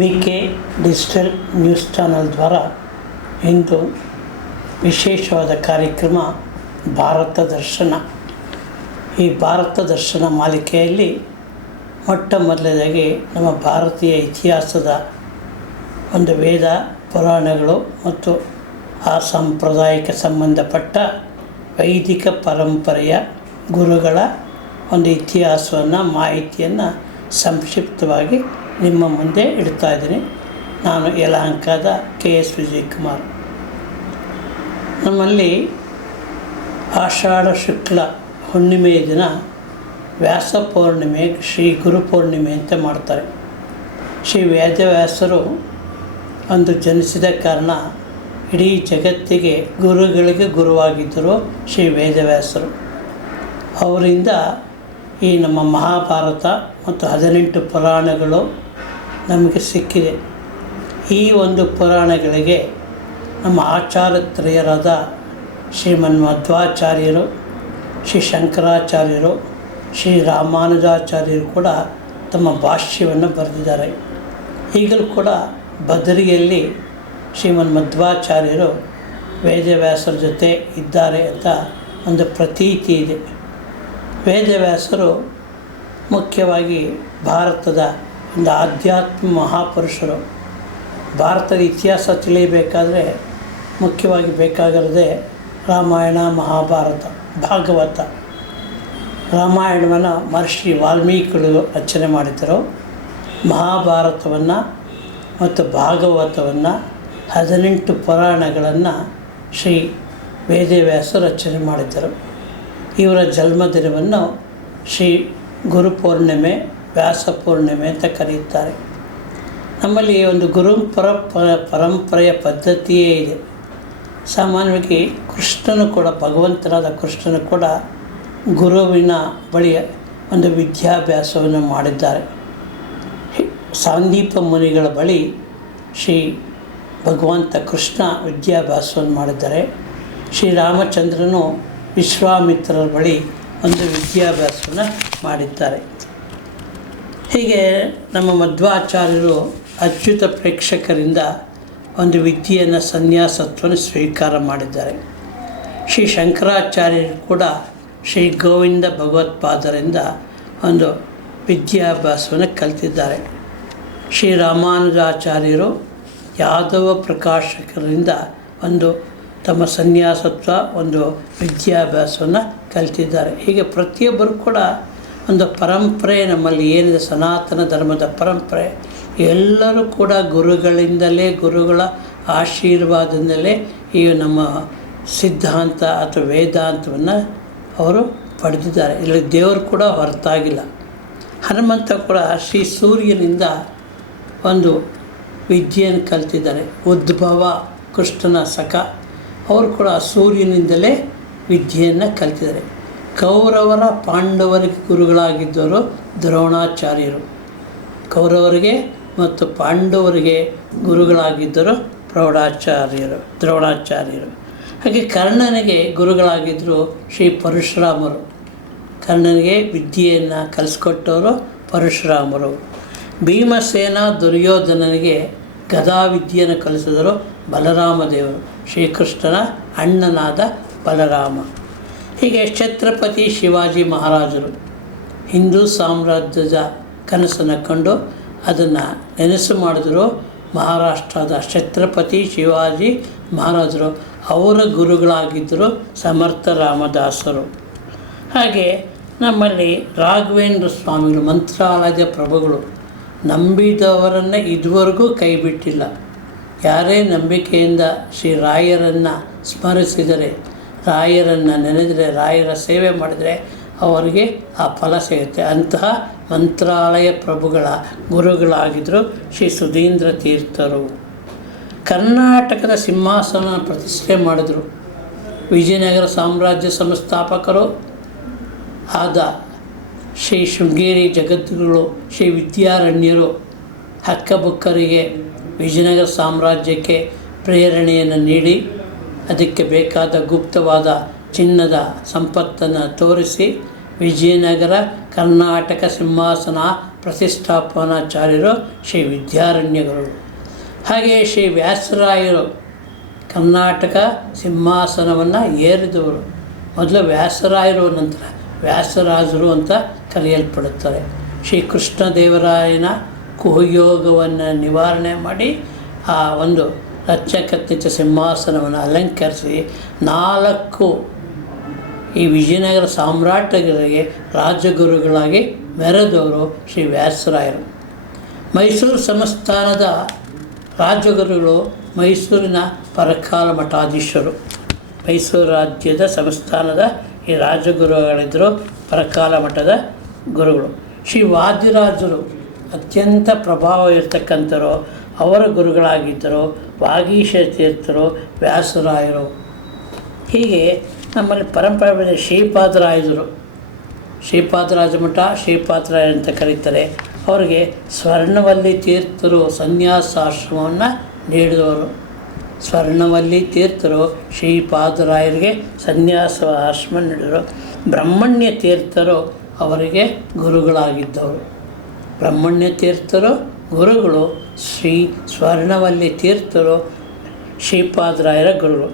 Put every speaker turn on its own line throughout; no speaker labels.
V K digital news channel ದ್ವಾರ ಇಂದು ವಿಶೇಷವಾದ ಕಾರ್ಯಕ್ರಮ ಭಾರತ ದರ್ಶನ. ಈ ಭಾರತ ದರ್ಶನ ಮಾಲಿಕೆಯಲ್ಲಿ ಮೊಟ್ಟ ಮೊದಲನೇದಾಗಿ ನಮ್ಮ ಭಾರತೀಯ ಇತಿಹಾಸದ ಒಂದು ವೇದ, ಪುರಾಣಗಳು ಮತ್ತು ಆ ಸಾಂಪ್ರದಾಯಿಕ ಸಂಬಂಧಪಟ್ಟ ವೈದಿಕ ಪರಂಪರೆಯ ಗುರುಗಳ ಒಂದು ಇತಿಹಾಸವನ್ನು, ಮಾಹಿತಿಯನ್ನು ಸಂಕ್ಷಿಪ್ತವಾಗಿ ನಿಮ್ಮ ಮುಂದೆ ಇಡ್ತಾ ಇದ್ದೀನಿ. ನಾನು ಯಲಹಂಕದ ಕೆ ಎಸ್ ವಿಜಯ್ ಕುಮಾರ್ ನಮ್ಮಲ್ಲಿ ಆಷಾಢ ಶುಕ್ಲ ಹುಣ್ಣಿಮೆಯ ದಿನ ವ್ಯಾಸ ಪೌರ್ಣಿಮೆ, ಶ್ರೀ ಗುರು ಪೌರ್ಣಿಮೆ ಅಂತ ಮಾಡ್ತಾರೆ. ಶ್ರೀ ವೇದವ್ಯಾಸರು ಅಂದು ಜನಿಸಿದ ಕಾರಣ ಇಡೀ ಜಗತ್ತಿಗೆ ಗುರುಗಳಿಗೆ ಗುರುವಾಗಿದ್ದರು ಶ್ರೀ ವೇದವ್ಯಾಸರು ಅವರಿಂದ ಈ ನಮ್ಮ ಮಹಾಭಾರತ ಮತ್ತು ಹದಿನೆಂಟು ಪುರಾಣಗಳು ನಮಗೆ ಸಿಕ್ಕಿದೆ. ಈ ಒಂದು ಪುರಾಣಗಳಿಗೆ ನಮ್ಮ ಆಚಾರ್ಯತ್ರಯರಾದ ಶ್ರೀಮನ್ ಮಧ್ವಾಚಾರ್ಯರು, ಶ್ರೀ ಶಂಕರಾಚಾರ್ಯರು, ಶ್ರೀ ರಾಮಾನುಜಾಚಾರ್ಯರು ಕೂಡ ತಮ್ಮ ಭಾಷ್ಯವನ್ನು ಬರೆದಿದ್ದಾರೆ. ಈಗಲೂ ಕೂಡ ಬದರಿಯಲ್ಲಿ ಶ್ರೀಮನ್ ಮಧ್ವಾಚಾರ್ಯರು ವೇದವ್ಯಾಸರ ಜೊತೆ ಇದ್ದಾರೆ ಅಂತ ಒಂದು ಪ್ರತೀತಿ ಇದೆ. ವೇದವ್ಯಾಸರು ಮುಖ್ಯವಾಗಿ ಭಾರತದ ಒಂದು ಆಧ್ಯಾತ್ಮ ಮಹಾಪುರುಷರು. ಭಾರತದ ಇತಿಹಾಸ ತಿಳಿಯಬೇಕಾದ್ರೆ ಮುಖ್ಯವಾಗಿ ಬೇಕಾಗಿರೋದೇ ರಾಮಾಯಣ, ಮಹಾಭಾರತ, ಭಾಗವತ. ರಾಮಾಯಣವನ್ನು ಮಹರ್ಷಿ ವಾಲ್ಮೀಕಿಗಳು ರಚನೆ ಮಾಡಿದ್ದರು. ಮಹಾಭಾರತವನ್ನು ಮತ್ತು ಭಾಗವತವನ್ನು ಹದಿನೆಂಟು ಪುರಾಣಗಳನ್ನು ಶ್ರೀ ವೇದವ್ಯಾಸ ರಚನೆ ಮಾಡಿದ್ದರು. ಇವರ ಜನ್ಮದಿನವನ್ನು ಶ್ರೀ ಗುರು ಪೂರ್ಣಿಮೆ, ವ್ಯಾಸ ಪೂರ್ಣಿಮೆ ಅಂತ ಕರೆಯುತ್ತಾರೆ. ನಮ್ಮಲ್ಲಿ ಒಂದು ಗುರು ಪರ ಪರಂಪರೆಯ ಪದ್ಧತಿಯೇ ಇದೆ. ಸಾಮಾನ್ಯವಾಗಿ ಕೃಷ್ಣನು ಕೂಡ ಭಗವಂತನಾದ ಕೃಷ್ಣನು ಕೂಡ ಗುರುವಿನ ಬಳಿ ಒಂದು ವಿದ್ಯಾಭ್ಯಾಸವನ್ನು ಮಾಡಿದ್ದಾರೆ. ಸಾಂದೀಪ ಮುನಿಗಳ ಬಳಿ ಶ್ರೀ ಭಗವಂತ ಕೃಷ್ಣ ವಿದ್ಯಾಭ್ಯಾಸವನ್ನು ಮಾಡಿದ್ದಾರೆ. ಶ್ರೀರಾಮಚಂದ್ರನು ವಿಶ್ವಾಮಿತ್ರರ ಬಳಿ ಒಂದು ವಿದ್ಯಾಭ್ಯಾಸವನ್ನು ಮಾಡಿದ್ದಾರೆ. ಹೀಗೆ ನಮ್ಮ ಮಧ್ವಾಚಾರ್ಯರು ಅಚ್ಯುತ ಪ್ರೇಕ್ಷಕರಿಂದ ಒಂದು ವಿದ್ಯೆಯನ್ನು ಸನ್ಯಾಸತ್ವನ ಸ್ವೀಕಾರ ಮಾಡಿದ್ದಾರೆ. ಶ್ರೀ ಶಂಕರಾಚಾರ್ಯರು ಕೂಡ ಶ್ರೀ ಗೋವಿಂದ ಭಗವತ್ಪಾದರಿಂದ ಒಂದು ವಿದ್ಯಾಭ್ಯಾಸವನ್ನು ಕಲಿತಿದ್ದಾರೆ. ಶ್ರೀ ರಾಮಾನುಜಾಚಾರ್ಯರು ಯಾದವ ಪ್ರಕಾಶಕರಿಂದ ಒಂದು ತಮ್ಮ ಸನ್ಯಾಸತ್ವ ಒಂದು ವಿದ್ಯಾಭ್ಯಾಸವನ್ನು ಕಲಿತಿದ್ದಾರೆ. ಹೀಗೆ ಪ್ರತಿಯೊಬ್ಬರು ಕೂಡ ಒಂದು ಪರಂಪರೆ ನಮ್ಮಲ್ಲಿ ಏನಿದೆ, ಸನಾತನ ಧರ್ಮದ ಪರಂಪರೆ, ಎಲ್ಲರೂ ಕೂಡ ಗುರುಗಳಿಂದಲೇ, ಗುರುಗಳ ಆಶೀರ್ವಾದದಿಂದಲೇ ಈ ನಮ್ಮ ಸಿದ್ಧಾಂತ ಅಥವಾ ವೇದಾಂತವನ್ನು ಅವರು ಪಡೆದಿದ್ದಾರೆ. ಇಲ್ಲಿ ದೇವರು ಕೂಡ ಹೊರತಾಗಿಲ್ಲ. ಹನುಮಂತ ಕೂಡ ಶ್ರೀ ಸೂರ್ಯನಿಂದ ಒಂದು ವಿದ್ಯೆಯನ್ನು ಕಲ್ತಿದ್ದಾರೆ. ಉದ್ಭವ ಕೃಷ್ಣನ ಸಖ. ಅವರು ಕೂಡ ಸೂರ್ಯನಿಂದಲೇ ವಿದ್ಯೆಯನ್ನು ಕಲಿತಿದ್ದಾರೆ. ಕೌರವರ ಪಾಂಡವರಿಗೆ ಗುರುಗಳಾಗಿದ್ದವರು ದ್ರೋಣಾಚಾರ್ಯರು. ಕೌರವರಿಗೆ ಮತ್ತು ಪಾಂಡವರಿಗೆ ಗುರುಗಳಾಗಿದ್ದರು ಪ್ರೌಢಾಚಾರ್ಯರು, ದ್ರೋಣಾಚಾರ್ಯರು. ಹಾಗೆ ಕರ್ಣನಿಗೆ ಗುರುಗಳಾಗಿದ್ದರು ಶ್ರೀ ಪರಶುರಾಮರು. ಕರ್ಣನಿಗೆ ವಿದ್ಯೆಯನ್ನು ಕಲಿಸ್ಕೊಟ್ಟವರು ಪರಶುರಾಮರು. ಭೀಮಸೇನ ದುರ್ಯೋಧನನಿಗೆ ಗದಾವಿದ್ಯೆಯನ್ನು ಕಲಿಸಿದರು ಬಲರಾಮ ದೇವರು ಶ್ರೀಕೃಷ್ಣನ ಅಣ್ಣನಾದ ಬಲರಾಮ. ಹೀಗೆ ಛತ್ರಪತಿ ಶಿವಾಜಿ ಮಹಾರಾಜರು ಹಿಂದೂ ಸಾಮ್ರಾಜ್ಯದ ಕನಸನ್ನು ಕಂಡು ಅದನ್ನು ನೆನಸು ಮಾಡಿದ್ರು ಮಹಾರಾಷ್ಟ್ರದ ಛತ್ರಪತಿ ಶಿವಾಜಿ ಮಹಾರಾಜರು. ಅವರ ಗುರುಗಳಾಗಿದ್ದರು ಸಮರ್ಥ ರಾಮದಾಸರು. ಹಾಗೆ ನಮ್ಮಲ್ಲಿ ರಾಘವೇಂದ್ರ ಸ್ವಾಮಿಗಳು, ಮಂತ್ರಾಲಯದ ಪ್ರಭುಗಳು ನಂಬಿದವರನ್ನು ಇದುವರೆಗೂ ಕೈ ಬಿಟ್ಟಿಲ್ಲ. ಯಾರೇ ನಂಬಿಕೆಯಿಂದ ಶ್ರೀ ರಾಯರನ್ನು ಸ್ಮರಿಸಿದರೆ, ರಾಯರನ್ನು ನೆನೆದರೆ, ರಾಯರ ಸೇವೆ ಮಾಡಿದರೆ ಅವರಿಗೆ ಆ ಫಲ ಸಿಗುತ್ತೆ. ಅಂತಹ ಮಂತ್ರಾಲಯ ಪ್ರಭುಗಳ ಗುರುಗಳಾಗಿದ್ದರು ಶ್ರೀ ಸುಧೀಂದ್ರ ತೀರ್ಥರು. ಕರ್ನಾಟಕದ ಸಿಂಹಾಸನ ಪ್ರತಿಷ್ಠೆ ಮಾಡಿದರು. ವಿಜಯನಗರ ಸಾಮ್ರಾಜ್ಯ ಸಂಸ್ಥಾಪಕರು ಆದ ಶ್ರೀ ಶೃಂಗೇರಿ ಜಗದ್ಗುರುಗಳು ಶ್ರೀ ವಿದ್ಯಾರಣ್ಯರು ಹಕ್ಕಬುಕ್ಕರಿಗೆ ವಿಜಯನಗರ ಸಾಮ್ರಾಜ್ಯಕ್ಕೆ ಪ್ರೇರಣೆಯನ್ನು ನೀಡಿ, ಅದಕ್ಕೆ ಬೇಕಾದ ಗುಪ್ತವಾದ ಚಿನ್ನದ ಸಂಪತ್ತನ್ನು ತೋರಿಸಿ, ವಿಜಯನಗರ ಕರ್ನಾಟಕ ಸಿಂಹಾಸನ ಪ್ರತಿಷ್ಠಾಪನಾಚಾರ್ಯರು, ಶ್ರೀ ವಿದ್ಯಾರಣ್ಯಗಳು. ಹಾಗೆಯೇ ಶ್ರೀ ವ್ಯಾಸರಾಯರು ಕರ್ನಾಟಕ ಸಿಂಹಾಸನವನ್ನು ಏರಿದವರು. ಮೊದಲು ವ್ಯಾಸರಾಯರು, ನಂತರ ವ್ಯಾಸರಾಜರು ಅಂತ ಕರೆಯಲ್ಪಡುತ್ತಾರೆ. ಶ್ರೀ ಕೃಷ್ಣದೇವರಾಯನ ಕುಹಯೋಗವನ್ನು ನಿವಾರಣೆ ಮಾಡಿ ಆ ಒಂದು ರಚ್ಚಕತ್ತಿച്ച ಸಿಂಹಾಸನವನ್ನು ಅಲಂಕರಿಸಿ ನಾಲ್ಕು ಈ ವಿಜಯನಗರ ಸಾಮ್ರಾಟಗಳಿಗೆ ರಾಜಗುರುಗಳಾಗಿ ಮೆರೆದವರು ಶ್ರೀ ವ್ಯಾಸರಾಯರು. ಮೈಸೂರು ಸಂಸ್ಥಾನದ ರಾಜಗುರುಗಳು ಮೈಸೂರಿನ ಪರಕಾಲ ಮಠಾಧೀಶರು. ಮೈಸೂರು ರಾಜ್ಯದ ಸಂಸ್ಥಾನದ ಈ ರಾಜಗುರುಗಳಿದ್ದರು ಪರಕಾಲ ಮಠದ ಗುರುಗಳು. ಶ್ರೀ ವಾದಿರಾಜರು ಅತ್ಯಂತ ಪ್ರಭಾವ ಇರ್ತಕ್ಕಂಥರು, ಅವರ ಗುರುಗಳಾಗಿದ್ದರು, ವಾಗೀಶ ತೀರ್ಥರು, ವ್ಯಾಸರಾಯರು. ಹೀಗೆ ನಮ್ಮಲ್ಲಿ ಪರಂಪರೆ ಶ್ರೀಪಾದರಾಯರು. ಶ್ರೀಪಾದರಾಯದರು ಶ್ರೀಪಾದರಾಜ ಮಠ ಶ್ರೀಪಾದರಾಯ ಅಂತ ಕರೀತಾರೆ. ಅವರಿಗೆ ಸ್ವರ್ಣವಲ್ಲಿ ತೀರ್ಥರು ಸನ್ಯಾಸಾಶ್ರಮವನ್ನು ನೀಡಿದವರು. ಸ್ವರ್ಣವಲ್ಲಿ ತೀರ್ಥರು ಶ್ರೀಪಾದರಾಯರಿಗೆ ಸನ್ಯಾಸ ಆಶ್ರಮ ನೀಡಿದರು. ಬ್ರಹ್ಮಣ್ಯ ತೀರ್ಥರು ಅವರಿಗೆ ಗುರುಗಳಾಗಿದ್ದವರು. ಬ್ರಹ್ಮಣ್ಯ ತೀರ್ಥರು, ಗುರುಗಳು, ಶ್ರೀ ಸ್ವರ್ಣವಲ್ಲಿ ತೀರ್ಥರು, ಶ್ರೀಪಾದರಾಯರ ಗುರುಗಳು.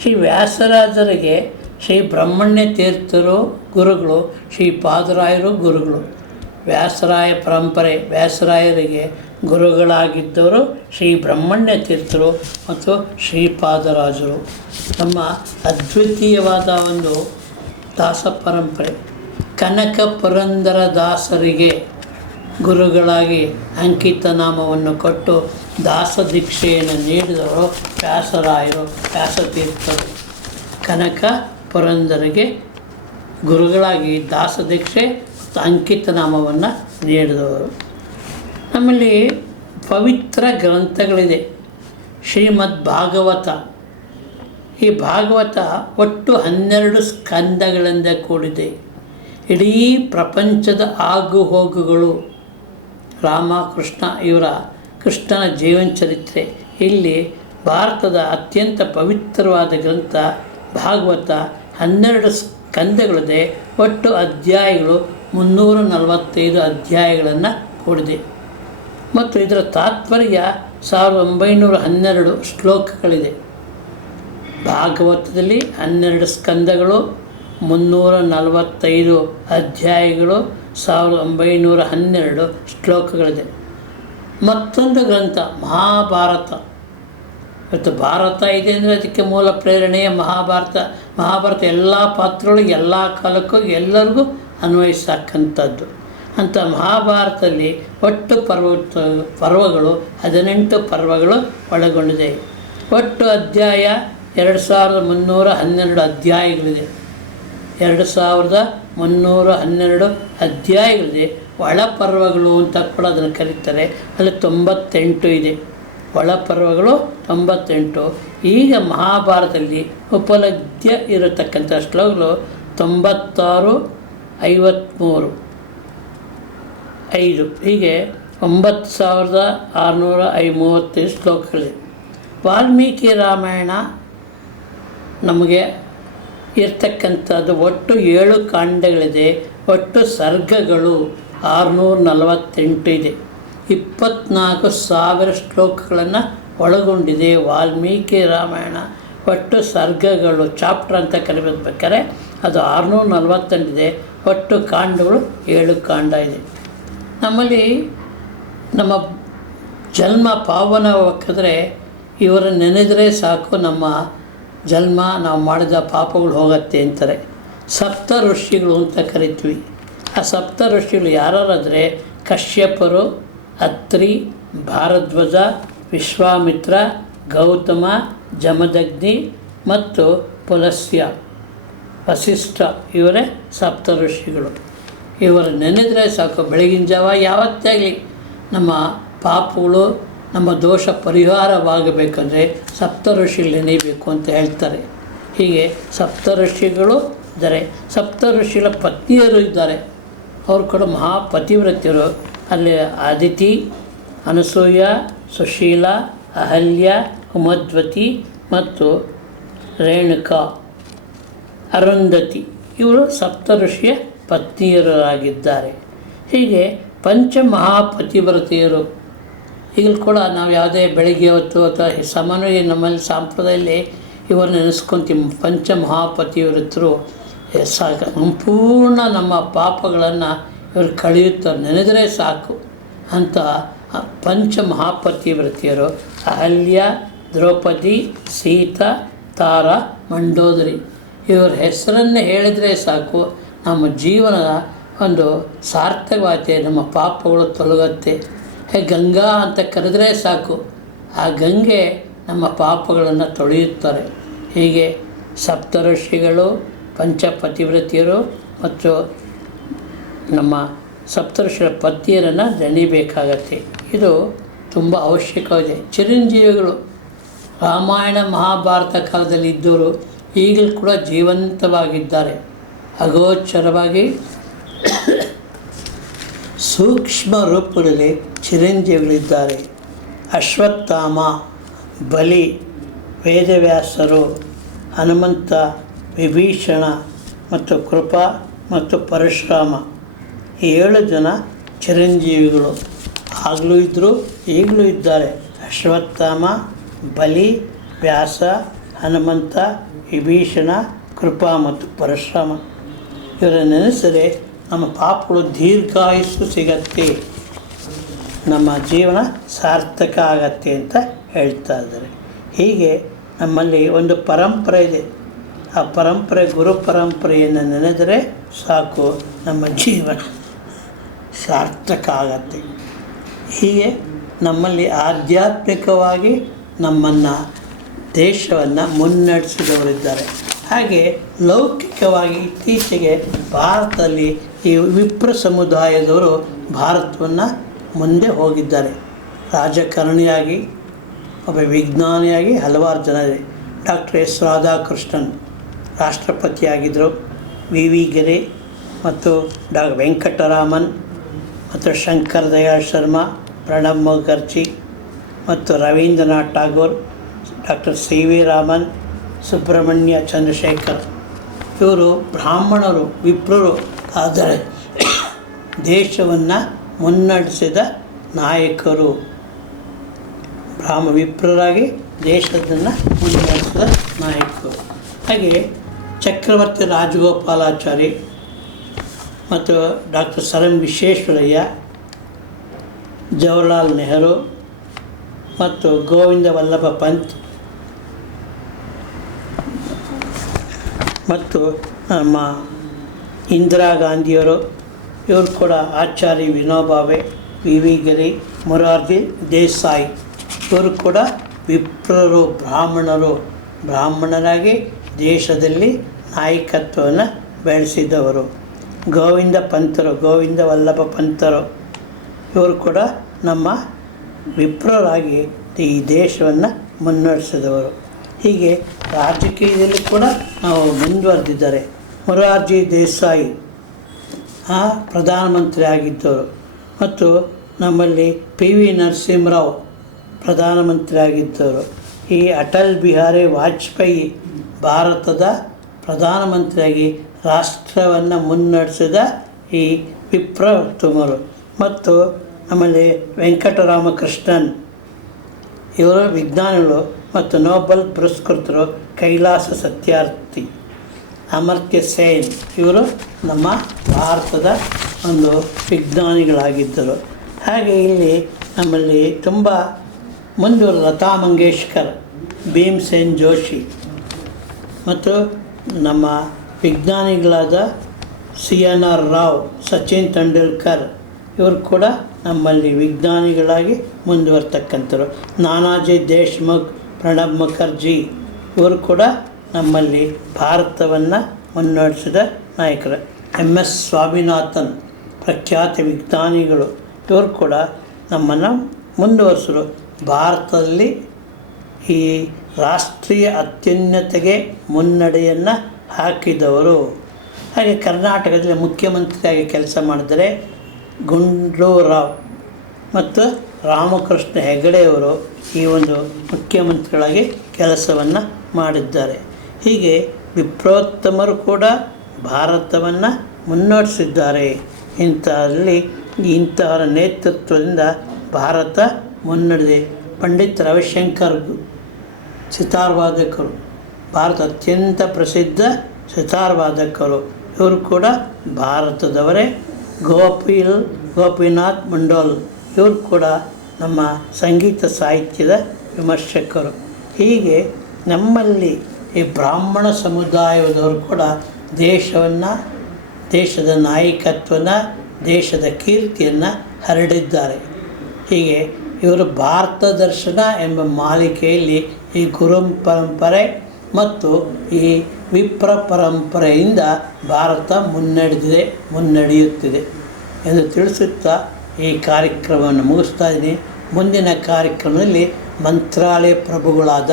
ಶ್ರೀ ವ್ಯಾಸರಾಜರಿಗೆ ಶ್ರೀ ಬ್ರಹ್ಮಣ್ಯ ತೀರ್ಥರು, ಗುರುಗಳು, ಶ್ರೀ ಪಾದರಾಯರು ಗುರುಗಳು. ವ್ಯಾಸರಾಯ ಪರಂಪರೆ, ವ್ಯಾಸರಾಯರಿಗೆ ಗುರುಗಳಾಗಿದ್ದವರು ಶ್ರೀ ಬ್ರಹ್ಮಣ್ಯ ತೀರ್ಥರು ಮತ್ತು ಶ್ರೀಪಾದರಾಜರು ನಮ್ಮ ಅದ್ವಿತೀಯವಾದ ಒಂದು ದಾಸ ಪರಂಪರೆ ಕನಕ ಪುರಂದರ ದಾಸರಿಗೆ ಗುರುಗಳಾಗಿ ಅಂಕಿತ ನಾಮವನ್ನು ಕೊಟ್ಟು ದಾಸ ದೀಕ್ಷೆಯನ್ನು ನೀಡಿದವರು ವ್ಯಾಸರಾಯರು, ವ್ಯಾಸತೀರ್ಥರು. ಕನಕ ಪುರಂದರಿಗೆ ಗುರುಗಳಾಗಿ ದಾಸ ದೀಕ್ಷೆ ಮತ್ತು ಅಂಕಿತ ನಾಮವನ್ನು ನೀಡಿದವರು. ನಮ್ಮಲ್ಲಿ ಪವಿತ್ರ ಗ್ರಂಥಗಳಿದೆ. ಶ್ರೀಮದ್ ಭಾಗವತ. ಈ ಭಾಗವತ ಒಟ್ಟು ಹನ್ನೆರಡು ಸ್ಕಂದಗಳಿಂದ ಕೂಡಿದೆ. ಇಡೀ ಪ್ರಪಂಚದ ಆಗು ಹೋಗುಗಳು ರಾಮ, ಕೃಷ್ಣ ಇವರ ಕೃಷ್ಣನ ಜೀವನ ಚರಿತ್ರೆ. ಇಲ್ಲಿ ಭಾರತದ ಅತ್ಯಂತ ಪವಿತ್ರವಾದ ಗ್ರಂಥ ಭಾಗವತ ಹನ್ನೆರಡು ಸ್ಕಂದಗಳಿದೆ ಒಟ್ಟು ಅಧ್ಯಾಯಗಳು ಮುನ್ನೂರ ನಲವತ್ತೈದು ಅಧ್ಯಾಯಗಳನ್ನು ಕೂಡಿದೆ. ಮತ್ತು ಇದರ ತಾತ್ಪರ್ಯ ಸಾವಿರದ ಒಂಬೈನೂರ ಹನ್ನೆರಡು ಶ್ಲೋಕಗಳಿದೆ. ಭಾಗವತದಲ್ಲಿ ಹನ್ನೆರಡು ಸ್ಕಂದಗಳು, ಮುನ್ನೂರ ನಲವತ್ತೈದು ಅಧ್ಯಾಯಗಳು ಸಾವಿರದ ಒಂಬೈನೂರ ಹನ್ನೆರಡು ಶ್ಲೋಕಗಳಿದೆ. ಮತ್ತೊಂದು ಗ್ರಂಥ, ಮಹಾಭಾರತ. ಇವತ್ತು ಭಾರತ ಇದೆ ಅಂದರೆ ಅದಕ್ಕೆ ಮೂಲ ಪ್ರೇರಣೆಯ ಮಹಾಭಾರತ. ಮಹಾಭಾರತ ಎಲ್ಲ ಪಾತ್ರಗಳು, ಎಲ್ಲ ಕಾಲಕ್ಕೂ ಎಲ್ಲರಿಗೂ ಅನ್ವಯಿಸಕ್ಕಂಥದ್ದು ಅಂಥ ಮಹಾಭಾರತದಲ್ಲಿ ಒಟ್ಟು ಪರ್ವ ಪರ್ವಗಳು, ಹದಿನೆಂಟು ಪರ್ವಗಳು ಒಳಗೊಂಡಿದೆ. ಒಟ್ಟು ಅಧ್ಯಾಯ ಎರಡು ಸಾವಿರದ ಮುನ್ನೂರ ಹನ್ನೆರಡು ಅಧ್ಯಾಯಗಳಿದೆ. ಎರಡು ಸಾವಿರದ ಮುನ್ನೂರ ಹನ್ನೆರಡು ಅಧ್ಯಾಯಗಳಿದೆ. ಒಳಪರ್ವಗಳು ಅಂತ ಕೂಡ ಅದನ್ನು ಕರೀತಾರೆ. ಅಲ್ಲಿ ತೊಂಬತ್ತೆಂಟು ಇದೆ. ಒಳಪರ್ವಗಳು ತೊಂಬತ್ತೆಂಟು. ಈಗ ಮಹಾಭಾರತದಲ್ಲಿ ಉಪಲಭ್ಯ ಇರತಕ್ಕಂಥ ಶ್ಲೋಕಗಳು ತೊಂಬತ್ತಾರು ಐವತ್ತ್ಮೂರು ಐದು. ಹೀಗೆ ಒಂಬತ್ತು ಸಾವಿರದ ಆರುನೂರ ಐ ಮೂವತ್ತೈದು ಶ್ಲೋಕಗಳಿವೆ. ವಾಲ್ಮೀಕಿ ರಾಮಾಯಣ ನಮಗೆ ಇರ್ತಕ್ಕಂಥದ್ದು ಒಟ್ಟು ಏಳು ಕಾಂಡಗಳಿದೆ, ಒಟ್ಟು ಸರ್ಗಗಳು ಆರುನೂರ ನಲವತ್ತೆಂಟು ಇದೆ. ಇಪ್ಪತ್ನಾಲ್ಕು ಸಾವಿರ ಶ್ಲೋಕಗಳನ್ನು ಒಳಗೊಂಡಿದೆ ವಾಲ್ಮೀಕಿ ರಾಮಾಯಣ. ಒಟ್ಟು ಸರ್ಗಗಳು, ಚಾಪ್ಟರ್ ಅಂತ ಕರಿಬೇಕಾರೆ ಅದು ಆರುನೂರ ನಲವತ್ತೆಂಟಿದೆ ಒಟ್ಟು ಕಾಂಡಗಳು ಏಳು ಕಾಂಡ ಇದೆ. ನಮ್ಮಲ್ಲಿ ನಮ್ಮ ಜನ್ಮ ಪಾವನವಾಕಿದ್ರೆ ಇವರ ನೆನೆದರೆ ಸಾಕು ನಮ್ಮ ಜನ್ಮ ನಾವು ಮಾಡಿದ ಪಾಪಗಳು ಹೋಗತ್ತೆ ಅಂತಾರೆ. ಸಪ್ತ ಋಷಿಗಳು ಅಂತ ಕರಿತೀವಿ. ಆ ಸಪ್ತ ಋಷಿಗಳು ಯಾರಾದ್ರೆ ಕಶ್ಯಪರು, ಅತ್ರಿ, ಭಾರಧ್ವಜ, ವಿಶ್ವಾಮಿತ್ರ, ಗೌತಮ, ಜಮದಗ್ನಿ ಮತ್ತು ಪುಲಸ್ಯ. ವಸಿಷ್ಠ ಇವರೇ ಸಪ್ತ ಋಷಿಗಳು. ಇವರು ನೆನೆದರೆ ಸಾಕು, ಬೆಳಗಿನ ಜಾವ ಯಾವತ್ತೇ ಆಗಲಿ ನಮ್ಮ ಪಾಪಗಳು ನಮ್ಮ ದೋಷ ಪರಿಹಾರವಾಗಬೇಕಂದ್ರೆ ಸಪ್ತ ಋಷಿ ನೆನೆಯಬೇಕು ಅಂತ ಹೇಳ್ತಾರೆ. ಹೀಗೆ ಸಪ್ತ ಋಷಿಗಳು ಇದ್ದಾರೆ ಸಪ್ತ ಋಷಿಗಳ ಪತ್ನಿಯರು ಇದ್ದಾರೆ. ಅವರು ಕೂಡ ಮಹಾಪತಿವ್ರತಿಯರು. ಅಲ್ಲಿ ಅದಿತಿ ಅನಸೂಯ, ಸುಶೀಲ, ಅಹಲ್ಯ, ಉಮದ್ವತಿ ಮತ್ತು ರೇಣುಕಾ, ಅರುಂಧತಿ ಇವರು ಸಪ್ತ ಋಷಿಯ ಪತ್ನಿಯರಾಗಿದ್ದಾರೆ. ಹೀಗೆ ಪಂಚಮಹಾಪತಿವ್ರತೆಯರು ಈಗಲೂ ಕೂಡ ನಾವು ಯಾವುದೇ ಬೆಳಿಗ್ಗೆ ಹೊತ್ತು ಅಥವಾ ಸಾಮಾನ್ಯವಾಗಿ ನಮ್ಮಲ್ಲಿ ಸಂಪ್ರದಾಯದಲ್ಲಿ ಇವರು ನೆನೆಸ್ಕೊಂತೀವಿ ಪಂಚಮಹಾಪತಿವ್ರತರು ಸಾಕು, ಸಂಪೂರ್ಣ ನಮ್ಮ ಪಾಪಗಳನ್ನು ಇವರು ಕಳೆಯುತ್ತಾರೆ. ನೆನೆದರೆ ಸಾಕು ಅಂತ ಪಂಚಮಹಾಪತಿ ವೃತ್ತಿಯರು ಅಹಲ್ಯ, ದ್ರೌಪದಿ, ಸೀತಾ, ತಾರ, ಮಂಡೋದರಿ, ಇವರ ಹೆಸರನ್ನು ಹೇಳಿದರೆ ಸಾಕು. ನಮ್ಮ ಜೀವನದ ಒಂದು ಸಾರ್ಥಕವಾಗುತ್ತೆ ನಮ್ಮ ಪಾಪಗಳು ತೊಲಗತ್ತೆ. ಹೇ ಗಂಗಾ ಅಂತ ಕರೆದರೆ ಸಾಕು. ಆ ಗಂಗೆ ನಮ್ಮ ಪಾಪಗಳನ್ನು ತೊಳೆಯುತ್ತಾರೆ. ಹೀಗೆ ಸಪ್ತಋಷಿಗಳು, ಪಂಚಪತಿವ್ರತಿಯರು ಮತ್ತು ನಮ್ಮ ಸಪ್ತಋಷಿಗಳ ಪತಿಯರನ್ನು ನೆನೆಯಬೇಕಾಗತ್ತೆ ಇದು ತುಂಬ ಅವಶ್ಯಕವಿದೆ ಚಿರಂಜೀವಿಗಳು ರಾಮಾಯಣ ಮಹಾಭಾರತ ಕಾಲದಲ್ಲಿ ಇದ್ದವರು ಈಗಲೂ ಕೂಡ ಜೀವಂತವಾಗಿದ್ದಾರೆ. ಅಗೋಚರವಾಗಿ ಸೂಕ್ಷ್ಮ ರೂಪದಲ್ಲಿ ಚಿರಂಜೀವಿಗಳಿದ್ದಾರೆ. ಅಶ್ವತ್ಥಾಮ, ಬಲಿ, ವೇದವ್ಯಾಸರು, ಹನುಮಂತ, ವಿಭೀಷಣ ಮತ್ತು ಕೃಪಾ ಮತ್ತು ಪರಶುರಾಮ. ಏಳು ಜನ ಚಿರಂಜೀವಿಗಳು. ಆಗಲೂ ಇದ್ದರು ಈಗಲೂ ಇದ್ದಾರೆ. ಅಶ್ವತ್ಥಾಮ, ಬಲಿ, ವ್ಯಾಸ, ಹನುಮಂತ, ವಿಭೀಷಣ, ಕೃಪಾ ಮತ್ತು ಪರಶುರಾಮ. ಇವರ ನೆನೆಸಿದರೆ ನಮ್ಮ ಪಾಪಗಳು ದೀರ್ಘಾಯುಸ್ಸು ಸಿಗತ್ತೆ. ನಮ್ಮ ಜೀವನ ಸಾರ್ಥಕ ಆಗತ್ತೆ ಅಂತ ಹೇಳ್ತಾ ಇದ್ದಾರೆ. ಹೀಗೆ ನಮ್ಮಲ್ಲಿ ಒಂದು ಪರಂಪರೆ ಇದೆ. ಆ ಪರಂಪರೆ ಗುರು ಪರಂಪರೆಯನ್ನು ನೆನೆದರೆ ಸಾಕು ನಮ್ಮ ಜೀವನ ಸಾರ್ಥಕ ಆಗತ್ತೆ. ಹೀಗೆ ನಮ್ಮಲ್ಲಿ ಆಧ್ಯಾತ್ಮಿಕವಾಗಿ ನಮ್ಮನ್ನು ದೇಶವನ್ನು ಮುನ್ನಡೆಸಿದವರಿದ್ದಾರೆ. ಹಾಗೆ ಲೌಕಿಕವಾಗಿ ಇತ್ತೀಚೆಗೆ ಭಾರತದಲ್ಲಿ ಈ ವಿಪ್ರ ಸಮುದಾಯದವರು ಭಾರತವನ್ನು ಮುಂದೆ ಹೋಗಿದ್ದಾರೆ. ರಾಜಕಾರಣಿಯಾಗಿ, ಒಬ್ಬ ವಿಜ್ಞಾನಿಯಾಗಿ ಹಲವಾರು ಜನ ಡಾಕ್ಟರ್ ಎಸ್. ರಾಧಾಕೃಷ್ಣನ್ ರಾಷ್ಟ್ರಪತಿಯಾಗಿದ್ದರು. ವಿ. ವಿ. ಗೆರೆ ಮತ್ತು ಡಾ. ವೆಂಕಟರಾಮನ್ ಮತ್ತು ಶಂಕರ್ ದಯಾಳ್ ಶರ್ಮಾ, ಪ್ರಣಬ್ ಮುಖರ್ಜಿ ಮತ್ತು Rabindranath Tagore doctor C. V. Raman, Subrahmanya Chandrasekhar. ಇವರು ಬ್ರಾಹ್ಮಣರು, ವಿಪ್ರರು ಆದರೆ ದೇಶವನ್ನು ಮುನ್ನಡೆಸಿದ ನಾಯಕರು ಬ್ರಾಹ್ಮ ವಿಪ್ರರಾಗಿ ದೇಶದನ್ನು ಮುನ್ನಡೆಸಿದ ನಾಯಕರು. ಹಾಗೆ ಚಕ್ರವರ್ತಿ ರಾಜಗೋಪಾಲಾಚಾರಿ ಮತ್ತು doctor sir M Visvesvaraya, Jawaharlal Nehru ಮತ್ತು ಗೋವಿಂದ ವಲ್ಲಭ ಪಂತ್ ಮತ್ತು ನಮ್ಮ ಇಂದಿರಾ ಗಾಂಧಿಯವರು, ಇವರು ಕೂಡ ಆಚಾರ್ಯ ವಿನೋಬಾವೆ ವಿ ವಿ ಗಿರಿ, ಮುರಾರ್ಜಿ, ದೇಸಾಯಿ. ಇವರು ಕೂಡ ವಿಪ್ರರು, ಬ್ರಾಹ್ಮಣರು. ಬ್ರಾಹ್ಮಣರಾಗಿ ದೇಶದಲ್ಲಿ ನಾಯಕತ್ವವನ್ನು ಬೆಳೆಸಿದವರು. ಗೋವಿಂದ ಪಂಥರು ಗೋವಿಂದ ವಲ್ಲಭ ಪಂತರು. ಇವರು ಕೂಡ ನಮ್ಮ ವಿಪ್ರರಾಗಿ ಈ ದೇಶವನ್ನು ಮುನ್ನಡೆಸಿದವರು. ಹೀಗೆ ರಾಜಕೀಯದಲ್ಲಿ ಕೂಡ ನಾವು ಮುಂದುವರೆದಿದ್ದಾರೆ. ಮೊರಾರ್ಜಿ ದೇಸಾಯಿ, ಆ ಪ್ರಧಾನಮಂತ್ರಿ ಆಗಿದ್ದರು ಮತ್ತು ನಮ್ಮಲ್ಲಿ ಪಿ ವಿ ನರಸಿಂಹರಾವ್ ಪ್ರಧಾನಮಂತ್ರಿ ಆಗಿದ್ದರು ಈ ಅಟಲ್ ಬಿಹಾರಿ ವಾಜಪೇಯಿ ಭಾರತದ ಪ್ರಧಾನಮಂತ್ರಿಯಾಗಿ ರಾಷ್ಟ್ರವನ್ನು ಮುನ್ನಡೆಸಿದ ಈ ವಿಪ್ರತುಮರು ಮತ್ತು ನಮ್ಮಲ್ಲಿ ವೆಂಕಟರಾಮಕೃಷ್ಣನ್, ಇವರು ವಿಜ್ಞಾನಿಗಳು ಮತ್ತು ನೋಬಲ್ ಪುರಸ್ಕೃತರು ಕೈಲಾಸ ಸತ್ಯಾರ್ಥಿ. ಅಮರ್ತ್ಯ ಸೇನ್ ಇವರು ನಮ್ಮ ಭಾರತದ ಒಂದು ವಿಜ್ಞಾನಿಗಳಾಗಿದ್ದರು. ಹಾಗೆ ಇಲ್ಲಿ ನಮ್ಮಲ್ಲಿ ತುಂಬ ಮಂಜೂರು ಲತಾ ಮಂಗೇಶ್ಕರ್ ಭೀಮ್ಸೇನ್ ಜೋಶಿ ಮತ್ತು ನಮ್ಮ ವಿಜ್ಞಾನಿಗಳಾದ C N R Rao, Sachin Tendulkar ಇವರು ಕೂಡ ನಮ್ಮಲ್ಲಿ ವಿಜ್ಞಾನಿಗಳಾಗಿ ಮುಂದುವರ್ತಕ್ಕಂಥರು. ನಾನಾಜಿ ದೇಶ್ಮುಖ್, ಪ್ರಣಬ್ ಮುಖರ್ಜಿ ಇವರು ಕೂಡ ನಮ್ಮಲ್ಲಿ ಭಾರತವನ್ನು ಮುನ್ನಡೆಸಿದ ನಾಯಕರು. M S. ಸ್ವಾಮಿನಾಥನ್, ಪ್ರಖ್ಯಾತ ವಿಜ್ಞಾನಿಗಳು. ಇವರು ಕೂಡ ನಮ್ಮನ್ನು ಮುಂದುವರಿಸಲು ಭಾರತದಲ್ಲಿ ಈ ರಾಷ್ಟ್ರೀಯ ಅತ್ಯುನ್ನತೆಗೆ ಮುನ್ನಡೆಯನ್ನು ಹಾಕಿದವರು. ಹಾಗೆ ಕರ್ನಾಟಕದಲ್ಲಿ ಮುಖ್ಯಮಂತ್ರಿಯಾಗಿ ಕೆಲಸ ಮಾಡಿದರೆ ಗುಂಡೂರಾವ್ ಮತ್ತು ರಾಮಕೃಷ್ಣ ಹೆಗಡೆಯವರು ಈ ಒಂದು ಮುಖ್ಯಮಂತ್ರಿಗಳಾಗಿ ಕೆಲಸವನ್ನು ಮಾಡಿದ್ದಾರೆ. ಹೀಗೆ ವಿಪ್ರೋತ್ತಮರು ಕೂಡ ಭಾರತವನ್ನು ಮುನ್ನಡೆಸಿದ್ದಾರೆ. ಇಂಥಲ್ಲಿ ಇಂತಹವರ ನೇತೃತ್ವದಿಂದ ಭಾರತ ಮುನ್ನಡೆದಿದೆ. ಪಂಡಿತ್ ರವಿಶಂಕರ್ ಸಿತಾರ್ವಾದಕರು ಭಾರತ ಅತ್ಯಂತ ಪ್ರಸಿದ್ಧ ಸಿತಾರ್ವಾದಕರು ಇವರು ಕೂಡ ಭಾರತದವರೇ. ಗೋಪಿಲ್, ಗೋಪಿನಾಥ್ ಮಂಡೋಲ್, ಇವರು ಕೂಡ ನಮ್ಮ ಸಂಗೀತ ಸಾಹಿತ್ಯದ ವಿಮರ್ಶಕರು. ಹೀಗೆ ನಮ್ಮಲ್ಲಿ ಈ ಬ್ರಾಹ್ಮಣ ಸಮುದಾಯದವರು ಕೂಡ ದೇಶವನ್ನು, ದೇಶದ ನಾಯಕತ್ವನ, ದೇಶದ ಕೀರ್ತಿಯನ್ನು ಹರಡಿದ್ದಾರೆ. ಹೀಗೆ ಇವರು ಭಾರತ ದರ್ಶನ ಎಂಬ ಮಾಲಿಕೆಯಲ್ಲಿ ಈ ಗುರು ಪರಂಪರೆ ಮತ್ತು ಈ ವಿಪ್ರ ಪರಂಪರೆಯಿಂದ ಭಾರತ ಮುನ್ನಡೆದಿದೆ, ಮುನ್ನಡೆಯುತ್ತಿದೆ ಎಂದು ತಿಳಿಸುತ್ತಾ ಈ ಕಾರ್ಯಕ್ರಮವನ್ನು ಮುಗಿಸ್ತಾ ಇದ್ದೀನಿ. ಮುಂದಿನ ಕಾರ್ಯಕ್ರಮದಲ್ಲಿ ಮಂತ್ರಾಲಯ ಪ್ರಭುಗಳಾದ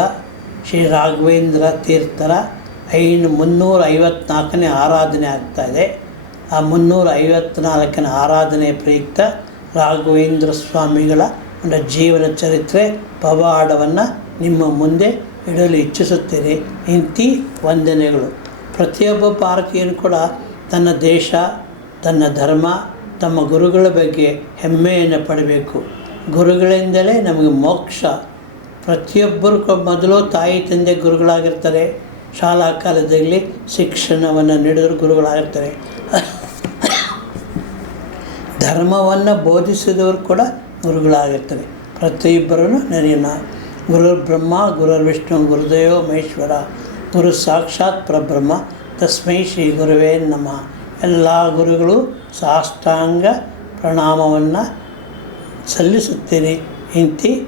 ಶ್ರೀ ರಾಘವೇಂದ್ರ ತೀರ್ಥರ ಐನು ಮುನ್ನೂರ ಐವತ್ನಾಲ್ಕನೇ ಆರಾಧನೆ ಆಗ್ತಾಯಿದೆ ಆ ಮುನ್ನೂರ ಐವತ್ನಾಲ್ಕನೇ ಆರಾಧನೆ ಪ್ರಯುಕ್ತ ರಾಘವೇಂದ್ರ ಸ್ವಾಮಿಗಳ ಒಂದು ಜೀವನ ಚರಿತ್ರೆ ಪವಾಡವನ್ನು ನಿಮ್ಮ ಮುಂದೆ ಇಡಲು ಇಚ್ಛಿಸುತ್ತೇನೆ. ಇಂತಿ ವಂದನೆಗಳು. ಪ್ರತಿಯೊಬ್ಬ ಭಾರತೀಯನು ಕೂಡ ತನ್ನ ದೇಶ, ತನ್ನ ಧರ್ಮ, ತಮ್ಮ ಗುರುಗಳ ಬಗ್ಗೆ ಹೆಮ್ಮೆಯನ್ನು ಪಡಬೇಕು. ಗುರುಗಳಿಂದಲೇ ನಮಗೆ ಮೋಕ್ಷ ಪ್ರತಿಯೊಬ್ಬರು ಮೊದಲು ತಾಯಿ ತಂದೆ ಗುರುಗಳಾಗಿರ್ತಾರೆ. ಶಾಲಾ ಕಾಲದಲ್ಲಿ ಶಿಕ್ಷಣವನ್ನು ನೀಡಿದ್ರು ಗುರುಗಳಾಗಿರ್ತಾರೆ. ಧರ್ಮವನ್ನು ಬೋಧಿಸಿದವರು ಕೂಡ ಗುರುಗಳಾಗಿರ್ತಾರೆ. ಪ್ರತಿಯೊಬ್ಬರೂ ನೆನೆಯೋಣ ಗುರು ಬ್ರಹ್ಮ ಗುರುರ್ ವಿಷ್ಣು, ಗುರುದೇವೋ, ಮಹೇಶ್ವರ, ಗುರು ಸಾಕ್ಷಾತ್ ಪರಬ್ರಹ್ಮ, ತಸ್ಮೈ ಶ್ರೀ ಗುರುವೇ ನಮ. ಎಲ್ಲ ಗುರುಗಳು ಸಾಷ್ಟಾಂಗ ಪ್ರಣಾಮವನ್ನು ಸಲ್ಲಿಸುತ್ತೇನೆ ಇಂತಿ